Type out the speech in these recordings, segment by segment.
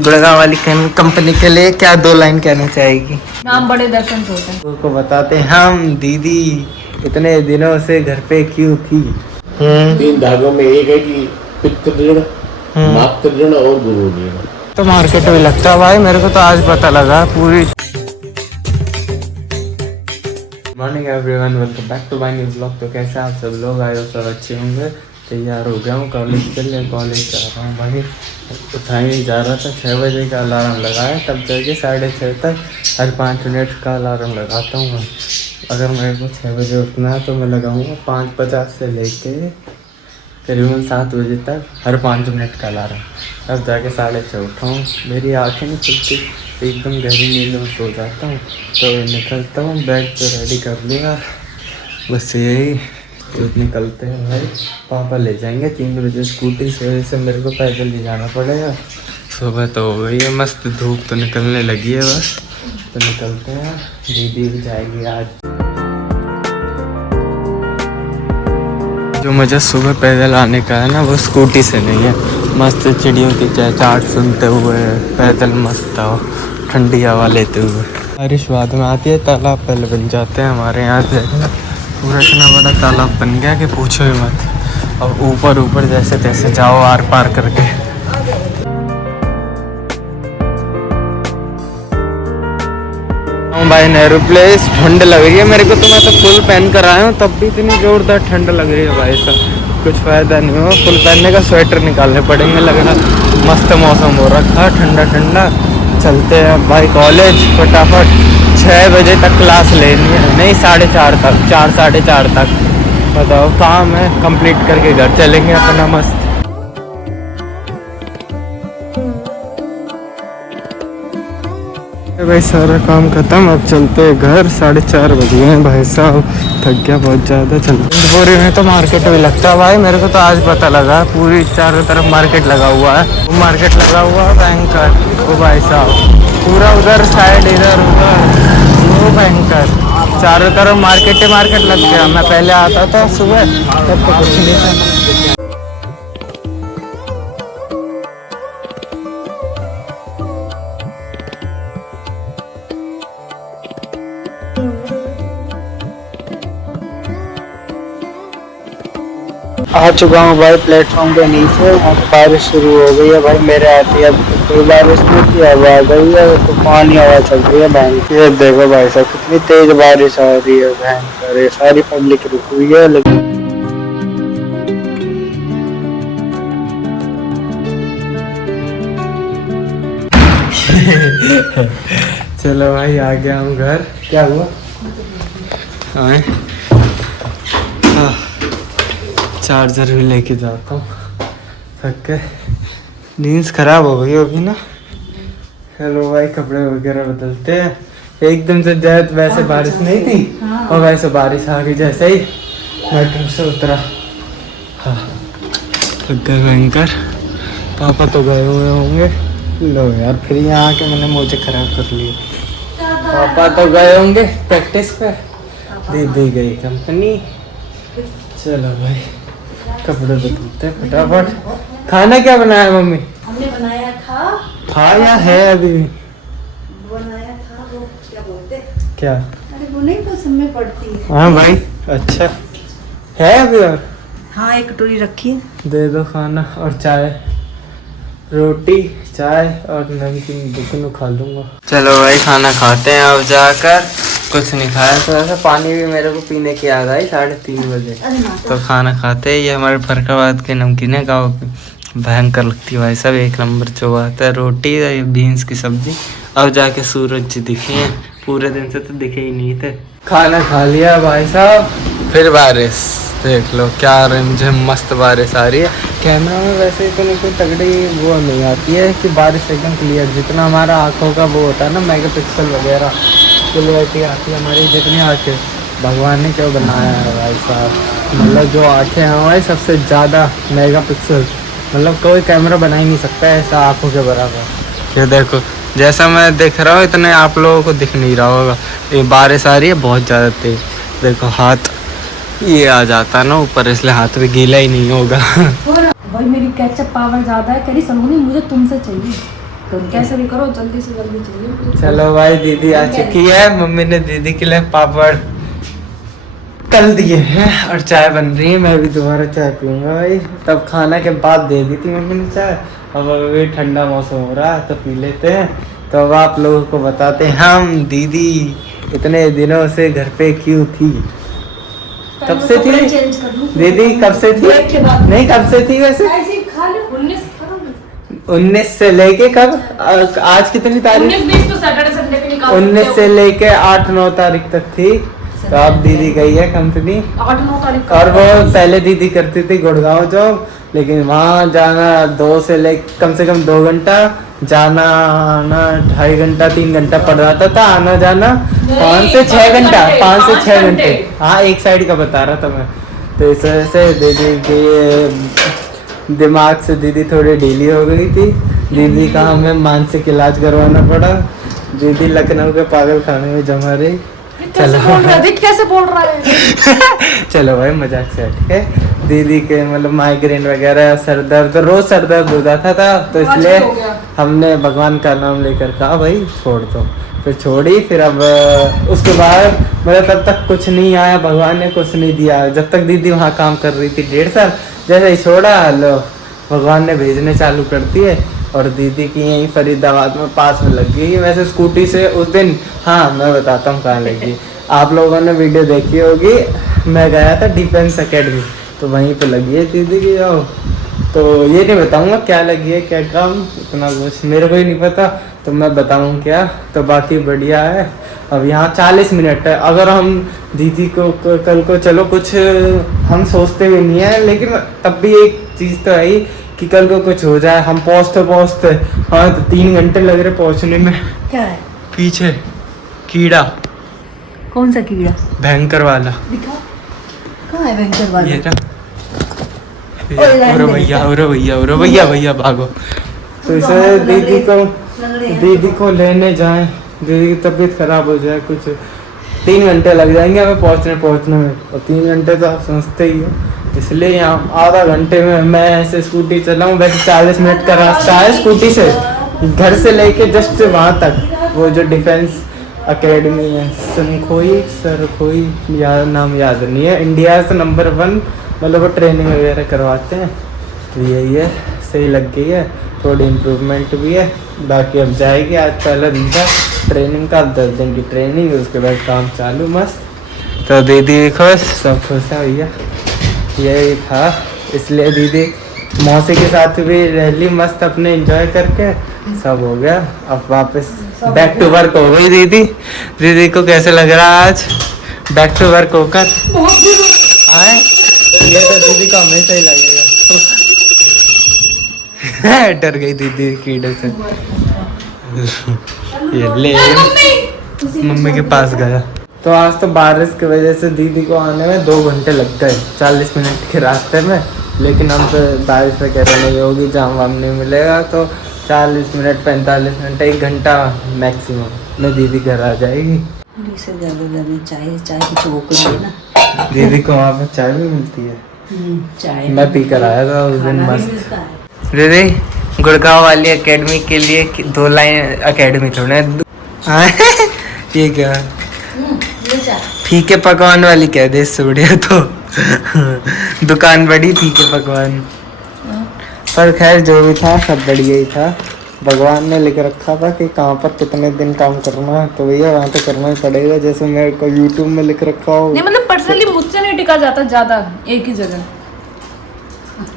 गुड़गांव वाली कंपनी के लिए क्या 2 लाइन कहना चाहेगी? नाम बड़े दर्शन होते हैं। को बताते हैं हम दीदी इतने दिनों से घर पे क्यों थी। 3 धागों में एक है कि पितृ ऋण, मातृ ऋण और गुरु ऋण। तो मार्केट में लगता है भाई, मेरे को तो आज पता लगा पूरी। Morning everyone, welcome back to my new blog. तो कैसे आप सब लोग आए हो? सब अच्छे होंगे। तैयार हो गया हूँ कॉलेज के लिए, कॉलेज जा रहा हूँ भाई। उठा ही जा रहा था, 6 बजे का अलार्म लगाया, तब जाके 6:30 तक हर 5 मिनट का अलार्म लगाता हूँ। अगर मेरे को 6 बजे उठना है तो मैं लगाऊँगा 5:50 से लेके करीबन 7 बजे तक हर 5 मिनट का अलार्म। तब जाके 6:30 उठा हूँ। मेरी आँखें नहीं खुलती, एकदम गहरी नींद में सो जाता हूँ। तो निकलता हूँ, बैग तो रेडी कर लिया, बस यही तो निकलते हैं भाई। पापा ले जाएंगे 3 बजे स्कूटी से, वजह से मेरे को पैदल ही जाना पड़ेगा। सुबह तो हो गई है, मस्त धूप तो निकलने लगी है, बस तो निकलते हैं। दीदी भी जाएगी आज। जो मज़ा सुबह पैदल आने का है ना, वो स्कूटी से नहीं है। मस्त चिड़ियों की चहचहाट सुनते हुए पैदल मस्त आओ, ठंडी हवा लेते हुए। बारिश बाद में आती है, तालाब पहले बन जाते हैं हमारे यहाँ। देखना पूरा इतना बड़ा तालाब बन गया कि पूछो ही मत। और ऊपर जैसे तैसे जाओ आर पार करके। भाई नेहरू प्लेस, ठंड लग रही है मेरे को, तो मैं तो फुल पहन कर आया हूँ, तब भी इतनी जोरदार ठंड लग रही है भाई साहब। कुछ फ़ायदा नहीं हो, फुल पहनने का, स्वेटर निकालने पड़ेंगे। लग रहा मस्त मौसम हो रखा, ठंडा ठंडा। चलते हैं भाई कॉलेज फटाफट। 6 बजे तक क्लास लेनी है, नहीं 4:30 तक, 4 साढ़े 4 तक। बताओ काम है, कंप्लीट करके घर चलेंगे अपना मस्त। भाई सारा काम खत्म, अब चलते हैं घर। 4:30 बज गए हैं भाई साहब, थक गया बहुत ज़्यादा। चलते बोरी में तो मार्केट भी लगता है भाई, मेरे को तो आज पता लगा। पूरी चारों तरफ मार्केट लगा हुआ है, वो मार्केट लगा हुआ है बैंकर, वो भाई साहब पूरा उधर साइड, इधर उधर, वो बैंकर, चारों तरफ मार्केट लग गया। मैं पहले आता था सुबह, तब तो कुछ नहीं था। आ चुका हूँ भाई प्लेटफॉर्म के नीचे। बारिश शुरू हो गई है भाई मेरे आते। अब कोई बारिश नहीं थी, अब आ गई है, तूफानी हवा चल रही है बैंक। ये देखो भाई साहब कितनी तेज बारिश आ रही है भयंकर। ये सारी पब्लिक रुकी हुई है लेकिन चलो भाई आ गया हूँ घर। क्या हुआ? चार्जर भी लेके जाता हूँ, थक के जीन्स खराब हो गई होगी ना। चलो भाई कपड़े वगैरह बदलते हैं। एकदम से जैसे वैसे बारिश नहीं थी, और वैसे बारिश आ गई जैसे ही मेट्रो से उतरा। हाँ थक गए भयंकर। पापा तो गए हुए होंगे। लो यार, फिर यहाँ आके मैंने मोजे खराब कर लिए। पापा तो गए होंगे प्रैक्टिस पे, दीदी गई कंपनी। चलो भाई कपड़े बदलते फटाफट। खाना क्या बनाया मम्मी? हमने बनाया था, खाया है अभी बनाया था वो क्या बोलते, क्या? अरे वो नहीं तो समय पड़ती है। हाँ भाई अच्छा है अभी। और हाँ एक कटोरी रखी है, दे दो खाना और चाय, रोटी चाय और नमकीन दुकानों खा लूँगा। चलो भाई खाना खाते हैं अब जाकर। कुछ नहीं खाया, थोड़ा सा पानी भी मेरे को पीने की याद आई 3:30 बजे। तो खाना खाते हैं। ये हमारे फरकाबाद के नमकीन है, गाँव की, भयंकर लगती है भाई साहब, 1 नंबर जो आता है। रोटी बीन्स की सब्जी। अब जाके सूरज जी दिखे हैं, पूरे दिन से तो दिखे ही नहीं थे। खाना खा लिया भाई साहब, फिर बारिश देख लो क्या मुझे मस्त बारिश आ रही है। कैमरा में वैसे इतनी कोई तगड़ी वो नहीं आती है कि बारिश एकदम क्लियर, जितना हमारा आँखों का वो होता है ना, मेगापिक्सल वगैरह क्लियरिटी आती है हमारी जितनी आँखें। भगवान ने क्यों बनाया है भाई साहब, मतलब जो आँखें हैं हमारी सबसे ज़्यादा मेगापिक्सल, मतलब कोई कैमरा बना ही नहीं सकता है ऐसा आँखों के बराबर। ये देखो जैसा मैं दिख रहा हूँ इतने आप लोगों को दिख नहीं रहा होगा। ये बारिश आ रही है बहुत ज़्यादा तेज। देखो हाथ ये आ जाता है ना ऊपर, इसलिए हाथ भी गीला ही नहीं होगा। भाई मेरी कैचअप पावर ज्यादा है, कह रही सलोनी मुझे तुमसे चाहिए। कैसे भी करो, जल्दी से जल्दी चाहिए। चलो भाई, दीदी आ चुकी है। मम्मी ने दीदी के लिए पापड़ तल दिए हैं और चाय बन रही है। मैं भी दोबारा चाय पीऊंगा भाई। तब खाना के बाद दे दी थी मम्मी ने चाय। अब अभी ठंडा मौसम हो रहा है तो पी लेते हैं। तो अब आप लोगों को बताते हैं हम दीदी इतने दिनों से घर पे क्यों थी। कब से थी दीदी? कब से थी? नहीं, कब से थी वैसे? 19 से लेके कब? आज कितनी तारीख? 19 तो सैटरडे संडे भी निकाल 19 से लेके 8-9 तारीख तक थी। तो अब दीदी गई है कंपनी। 8-9 तारीख। और वो पहले दीदी करती थी गुड़गांव जॉब, लेकिन वहाँ जाना 2 से ले कम से कम 2 घंटा, जाना आना 2.5 घंटा 3 घंटा पड़ जाता था। आना जाना 5 से 6 घंटा, 5 से 6 घंटे। हाँ, एक साइड का बता रहा था मैं। तो इस वजह से दीदी के दिमाग से दीदी थोड़ी ढीली हो गई थी। दीदी का हमें मानसिक इलाज करवाना पड़ा। दीदी लखनऊ के पागल खाने में जमा रही। चलो कैसे बोल रहा है? चलो भाई, मजाक से हट के। दीदी के मतलब माइग्रेन वगैरह, सर दर्द, रोज सर दर्द हो जाता था। तो इसलिए हमने भगवान का नाम लेकर कहा भाई छोड़ दो। फिर छोड़ी। फिर अब उसके बाद मतलब तब तक कुछ नहीं आया, भगवान ने कुछ नहीं दिया। जब तक दीदी वहाँ काम कर रही थी 1.5 साल, जैसे ही छोड़ा लो भगवान ने भेजने चालू कर दिए। और दीदी की यहीं फरीदाबाद में पास में लग गई। वैसे स्कूटी से उस दिन, हाँ मैं बताता हूँ कहाँ लगी। आप लोगों ने वीडियो देखी होगी, मैं गया था डिफेंस एकेडमी, तो वहीं पे लगी है दीदी की जाओ। तो ये नहीं बताऊँगा क्या लगी है, क्या काम, इतना कुछ मेरे को ही नहीं पता। तो मैं बताऊँ क्या? तो बाकी बढ़िया है। अब यहाँ 40 मिनट है। अगर हम दीदी को कल को, चलो कुछ हम सोचते भी नहीं है, लेकिन तब भी एक चीज़ तो है ही कि कल को कुछ हो जाए। हम पहुँचते हाँ तो 3 घंटे लग रहे पहुँचने में। क्या है? पीछे कीड़ा। कौन सा कीड़ा? भयंकर वाला। दिखा कहाँ है भयंकर वाला? ये अरे भैया भागो। तो इसे दीदी को लेने जाएं, दीदी की तबीयत खराब हो जाए, कुछ 3 घंटे लग जाएंगे हमें पहुंचने में। और 3 घंटे तो आप समझते ही हो, इसलिए यहाँ आधा घंटे में मैं ऐसे स्कूटी चलाऊँ। वैसे 40 मिनट का रास्ता है स्कूटी से, घर से लेके जस्ट वहाँ तक। वो जो डिफेंस एकेडमी है, सरखोई नाम याद नहीं है, इंडिया से नंबर 1, मतलब वो ट्रेनिंग वगैरह करवाते हैं। तो यही है, सही लग गई है, थोड़ी इम्प्रूवमेंट भी है। बाकी अब जाएगी, आज पहला दिन था ट्रेनिंग का, 10 दिन की ट्रेनिंग है, उसके बाद काम चालू मस्त। तो दीदी भी खुश, सब खुश है भैया। यही था, इसलिए दीदी मौसी के साथ भी रह ली मस्त, अपने एंजॉय करके सब हो गया। अब वापस बैक टू वर्क हो गई दीदी। दीदी को कैसे लग रहा आज बैक टू वर्क होकर? आए ये तो दीदी को हमेशा ही लगेगा। डर गई दीदी कीड़े से। ये ले मम्मी के पास गया। तो आज तो बारिश की वजह से दीदी को आने में 2 घंटे लग गए 40 मिनट के रास्ते में। लेकिन हम तो बारिश वगैरह नहीं होगी, जाम वाम नहीं मिलेगा, तो 40 मिनट 45 मिनट 1 घंटा मैक्सिमम में दीदी घर आ जाएगी। चाय कुछ वो करिए ना। दीदी को वहाँ पे चाय भी मिलती है। चाय मैं पी कर आया था उस दिन मस्त। मिलता है। दीदी गुड़गांव वाली एकेडमी के लिए 2 लाइन एकेडमी थोड़ा ये क्या फीके पकवान वाली कह दे, इससे बढ़िया तो दुकान बड़ी फीके पकवान। पर खैर जो भी था सब बढ़िया ही था। भगवान ने लिख रखा था कि कहाँ पर कितने दिन काम करना है, तो भैया वहाँ तो करना ही पड़ेगा। जैसे मेरे को यूट्यूब में लिख रखा हो। नहीं मतलब पर्सनली मुझसे नहीं टिका जाता ज्यादा एक ही जगह।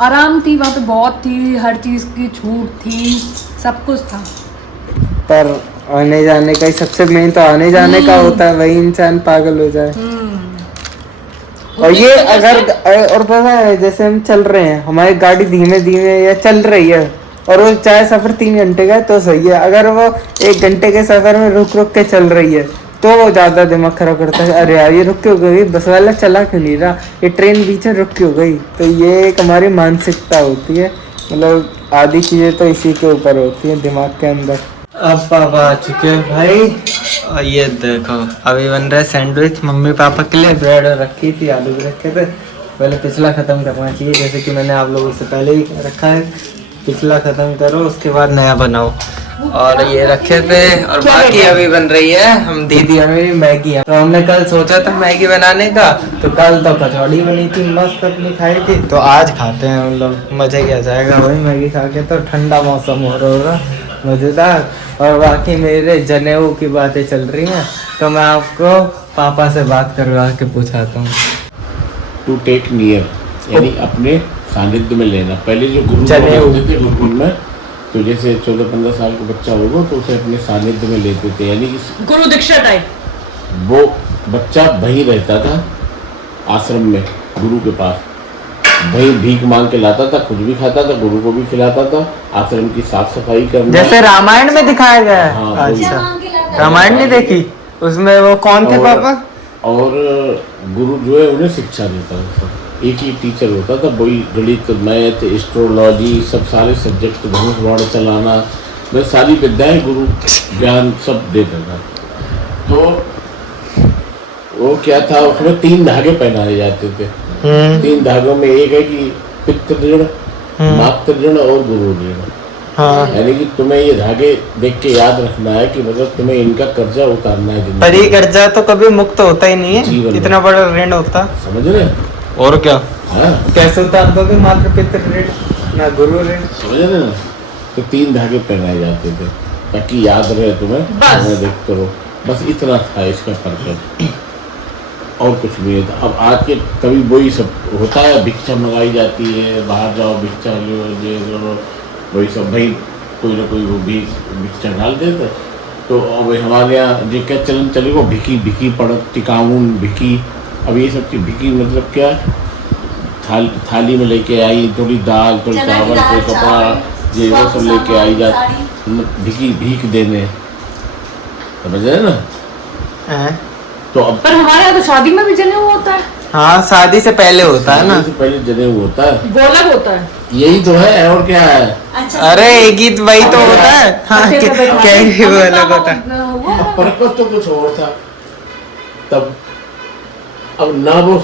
आराम थी वहाँ पे, बहुत थी, हर चीज की छूट थी, सब कुछ था। पर आने जाने का ही सबसे मेन तो आने जाने का होता है, वही इंसान पागल हो जाए। और ये अगर और पता है जैसे हम चल रहे हैं, हमारी गाड़ी धीमे धीमे या चल रही है और वो चाहे सफर 3 घंटे का है तो सही है। अगर वो 1 घंटे के सफर में रुक रुक के चल रही है तो वो ज्यादा दिमाग खराब करता है। अरे यार ये रुक क्यों गई, बस वाला चला क्यों नहीं रहा, ये ट्रेन बीच में रुक क्यों गई। तो ये एक हमारी मानसिकता होती है, मतलब आधी चीजें तो इसी के ऊपर होती है दिमाग के अंदर। अब पापा आ चुके हैं भाई, और ये देखो अभी बन रहा है सैंडविच। मम्मी पापा के लिए ब्रेड रखी थी, आलू भी रखे थे। पहले पिछला ख़त्म करना चाहिए, जैसे कि मैंने आप लोगों से पहले ही रखा है। पिछला ख़त्म करो, उसके बाद नया बनाओ। और ये रखे थे और बाकी अभी बन रही है। हम दीदी हमें मैगी है, तो हमने कल सोचा था मैगी बनाने का, तो कल तो कचौड़ी बनी थी मस्त अपनी खाई थी, तो आज खाते हैं हम लोग, मजा ही आ जाएगा वही मैगी खा के। तो ठंडा मौसम हो रहा होगा मजेदार। और बाकी मेरे जनेऊ की बातें चल रही हैं, तो मैं आपको पापा से बात करवा के पूछाता हूँ। टू टेक नियर, यानी अपने सानिध्य में लेना। पहले जो गुरु जनेऊ होते थे गुरुकुल में, तो जैसे 14-15 साल का बच्चा होगा तो उसे अपने सानिध्य में लेते थे, यानी कि गुरु दीक्षा टाइप। वो बच्चा वहीं रहता था आश्रम में गुरु के पास, वहीं भीख मांग के लाता था, खुद भी खाता था, गुरु को भी खिलाता था। आश्रम की साफ सफाई करना, जैसे रामायण में दिखाया गया है। हाँ, अच्छा, रामायण नहीं देखी? उसमें वो कौन थे पापा? और गुरु जो है उन्हें शिक्षा देता था। एक ही टीचर होता था, वही गणित, मैथ, एस्ट्रोलॉजी, सब सारे सब्जेक्ट, धनुष बाण चलाना, वह सारी विद्याएं गुरु ज्ञान सब देता था। तो वो क्या था, उसमें 3 धागे पहनाए जाते थे। 3 धागों में एक है कि पितृ ऋण, मातृ ऋण और गुरु ऋण। हाँ। यानी कि तुम्हें ये धागे देख के याद रखना है कि मतलब तुम्हें इनका कर्जा उतारना है जिंदगी पर ये में। कर्जा तो कभी मुक्त होता ही नहीं जीवन है, में। इतना बड़ा ऋण होता। समझ रहे? और क्या? हाँ, कैसे उतार दोगे मात्र पितृ ऋण ना गुरु ऋण? समझ रहे ना? तो 3 धागे पहनाए जाते थे ताकि याद रहे तुम्हें, तुम्हें देखते रहो। बस इतना था इसका पर्पज, और कुछ नहीं था। अब आज के कभी वही सब होता है, भिक्षा मंगाई जाती है, बाहर जाओ भिक्षा लो, ये लो, वही सब भाई कोई ना कोई वो भी भिक्षा डाल देता। तो अब हमारे यहाँ जो क्या चलन चले वो भिकी भिकी पड़त टिकाऊन भिकी। अब ये सब की भिकी मतलब क्या, थाली में लेके आई थोड़ी दाल, थोड़ी चावल, कोई कपड़ा, ये वो सब लेके आई जाती, भिकी भीख देने, समझ रहे ना? हैं? तो अब पर हमारे यहाँ तो शादी में भी जनेऊ होता है। हाँ, शादी से पहले होता है ना। शादी से पहले जनेऊ होता है, वो अलग होता है। यही तो है, और क्या है? अरे एक ही तो वही तो होता है। हाँ, क्या ही वो अलग होता है। अब पर्पज तो कुछ और था तब। अब ना वो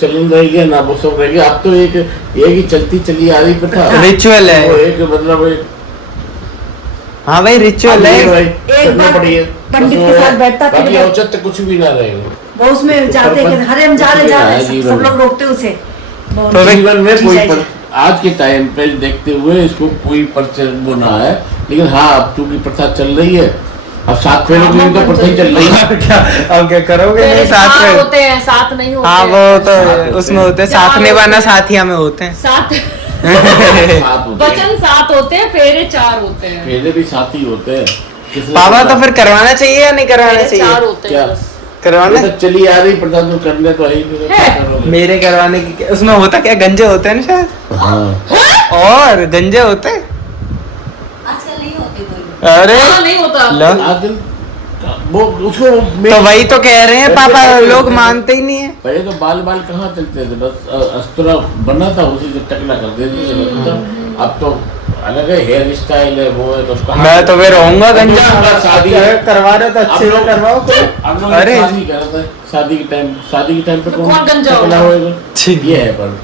चलन रह गया, ना वो सब रह गया। अब तो एक ही चलती चली आ रही प्रथा, रिचुअल है वो एक मतलब एक हाँ भाई, रिचुअल है। करना पड़ी है। पंडित के साथ बैठता था, बाकी औचित्य कुछ भी ना रहेगा। वो उसमें जाते कि हरे हम जा रहे सब लोग रोकते उसे। तो जीवन में कोई आज के टाइम पे देखते हुए इसको कोई परिचय वो ना है, लेकिन हाँ अब चूंकि प्रथा चल रही है, अब 7 फेरों की भी तो प्रथा ही चल रही है। क्या अब क्या करोगे? नहीं, साथ में होते हैं, साथ नहीं होते। हाँ, वो तो उसमें होते हैं, साथ निभाना साथिया में होते हैं। साथ साथ होते हैं, वचन 7 होते हैं, फेरे 4 होते हैं। फेरे भी साथ ही होते हैं। किसने पापा बोला? तो फिर करवाना चाहिए या नहीं करवाना फेरे 4 चाहिए? होते क्या? हैं बस। करवाना तो चली आ रही प्रथा तो करने तो आई फिर क्या करोगे? मेरे करवाने की उसमें होता क्या, गंजे होते हैं ना शायद, हाँ, और गंजे होते हैं। आजकल नहीं होते कोई। अरे हाँ, नहीं होता। लो, आजकल वो उसको तो वही तो कह रहे हैं पापा, लोग मानते ही नहीं है। पहले तो बाल कहाँ चलते थे, बस अस्त्र बना था उसी से टकला कर देते थे बस खत्म। अब तो अलग है, हेयर स्टाइल है, वो है, तो कहाँ मैं तो फिर रहूंगा गंजा। शादी करवा रहे तो अच्छे से करवाओ। अरे शादी करता है, शादी के टाइम पे तो कौन गंजा टकला होगा? होएगा? ठीक ये है पर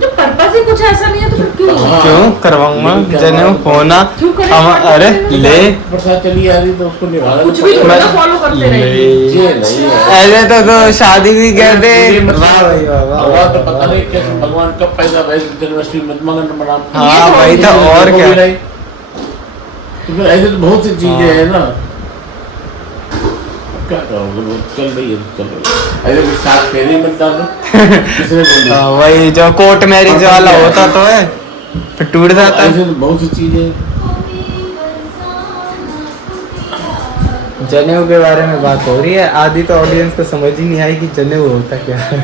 जब पर्पस ही कुछ ऐसा नहीं है तो फिर क्यों? हाँ। क्यों करवाऊंगा? जनेऊ होना क्यों करें? अरे ले प्रथा चली आ रही तो उसको निभाना कुछ भी थोड़ा फॉलो करते रहेंगे। ये नहीं है। ऐसे तो शादी भी कहते। वाह भाई वाह वाह। भगवान तो पता नहीं कैसे भगवान कब पैदा भले जन्माष्टमी मत मगन मना। हाँ भाई, तो और क्या। तो फिर ऐसे तो बहुत सी चीजें हैं ना, क्या करोगे? वो चल रही है तो चल रही है। ऐसे भी 7 फेरे मत डालो, किसने बोली? हाँ, वही जो कोर्ट मैरिज वाला होता तो है, फिर टूट जाता है। ऐसे तो बहुत सी चीजें। जनेऊ के बारे में बात हो रही है, आधी तो ऑडियंस को समझ ही नहीं आई कि जनेऊ होता क्या है।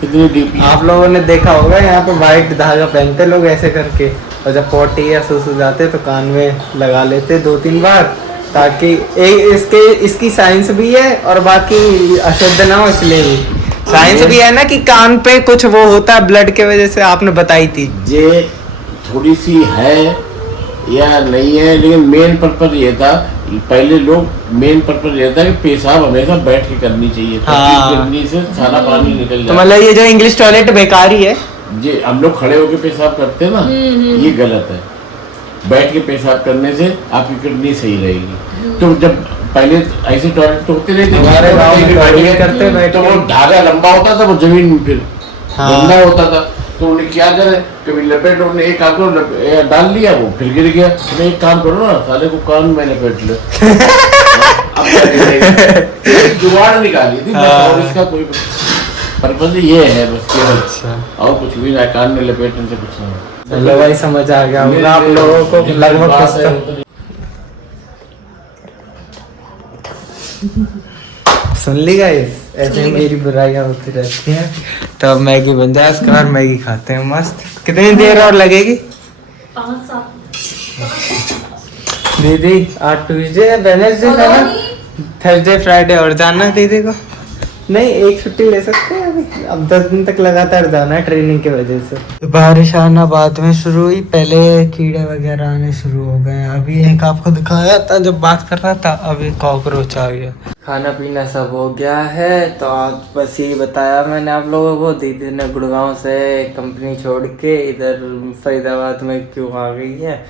कितनी डीपली आप लोगों ने देखा होगा, यहाँ पे व्हाइट धागा पहनते लोग ऐसे करके, और जब पोटी या सुसु जाते तो कान में लगा लेते 2-3 बार, ताकि इसकी साइंस भी है और बाकी अशुद्ध ना हो, इसलिए भी साइंस भी है ना कि कान पे कुछ वो होता है ब्लड के वजह से, आपने बताई थी। ये थोड़ी सी है या नहीं है, लेकिन मेन पर्पज ये था, पहले लोग मेन पर्पज ये था कि पेशाब हमेशा बैठ के करनी चाहिए, हाँ। करनी से सारा पानी निकल तो जाए। मतलब ये जो इंग्लिश टॉयलेट बेकार ही है। ये हम लोग खड़े होके पेशाब करते हैं ना, ये गलत है। बैठ के पेशाब करने से आपकी किडनी सही रहेगी। तो जब पहले ऐसे टॉयलेट तो होते नहीं थे, हमारे गाँव में टॉयलेट करते बैठ तो के। वो धागा लंबा होता था, वो जमीन में फिर हाँ। गंदा होता था। तो उन्हें क्या करे, कभी लपेट, उन्हें एक हाथ को डाल लिया, वो फिर गिर गया। तो एक काम करो ना, साले को कान में लपेट लो। अब क्या करेगा? एक जुगाड़ निकाली थी बस, और इसका कोई पर्पज ये है बस केवल, अच्छा और कुछ भी ना, कान में लपेटने से कुछ नहीं। चलो भाई समझ आ गया होगा आप लोगों को लगभग कुछ तो। सुन ली गाइस, ऐसे ही मेरी बुराइयां होती रहती हैं। तो अब मैगी बन जाए, उसके बाद मैगी खाते हैं मस्त। कितनी देर और लगेगी 5-7 दीदी? आज ट्यूसडे है, वेडनेसडे है ना, थर्सडे फ्राइडे और जाना है दीदी को? नहीं, एक छुट्टी ले सकते हैं अभी, अब 10 दिन तक लगातार जाना है ट्रेनिंग की वजह से। बारिश आना बाद में शुरू हुई, पहले कीड़े वगैरह आने शुरू हो गए। अभी एक आपको दिखाया था जब बात कर रहा था, अभी कॉकरोच आ गया। खाना पीना सब हो गया है, तो आज बस यही बताया मैंने आप लोगों को। दीदी ने गुड़गांव से कंपनी छोड़ के इधर फरीदाबाद में क्यों आ गई है,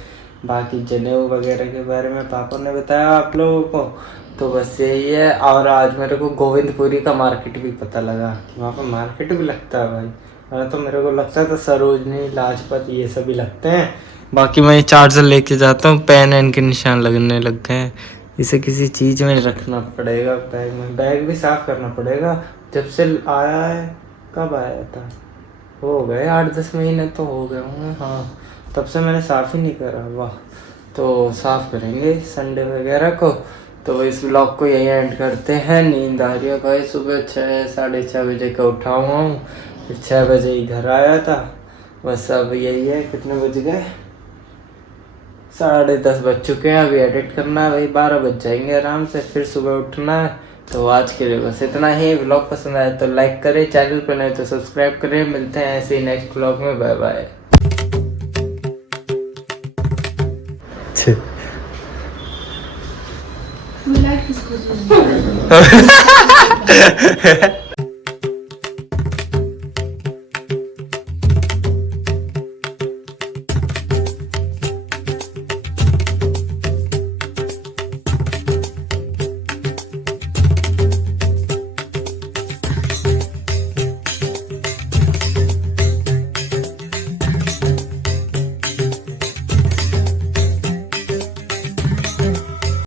बाकी जनेऊ वगैरह के बारे में पापा ने बताया आप लोगों को। तो बस यही है। और आज मेरे को गोविंदपुरी का मार्केट भी पता लगा कि वहाँ पर मार्केट भी लगता है भाई। वरना तो मेरे को लगता था सरोजनी, लाजपत ये सभी लगते हैं। बाकी मैं चार्जर लेके जाता हूँ, पेन एन के निशान लगने लग गए हैं। इसे किसी चीज़ में रखना पड़ेगा, बैग में। बैग भी साफ़ करना पड़ेगा। जब से आया है, कब आया था, हो गए 8-10 महीने तो हो गए होंगे। हाँ, तब से मैंने साफ़ ही नहीं करा। वाह, तो साफ़ करेंगे संडे वगैरह को। तो इस व्लॉग को यही एंड करते हैं। नींद आ रही है भाई, सुबह 6-6:30 बजे का उठा हुआ हूँ, फिर 6 बजे ही घर आया था। बस अब यही है, कितने बज गए, 10:30 बज चुके हैं। अभी एडिट करना है भाई, 12 बज जाएंगे आराम से, फिर सुबह उठना है। तो आज के लिए बस इतना ही। व्लॉग पसंद आए तो लाइक करें, चैनल पर नए तो सब्सक्राइब करें। मिलते हैं ऐसे ही नेक्स्ट व्लॉग में। Bye bye.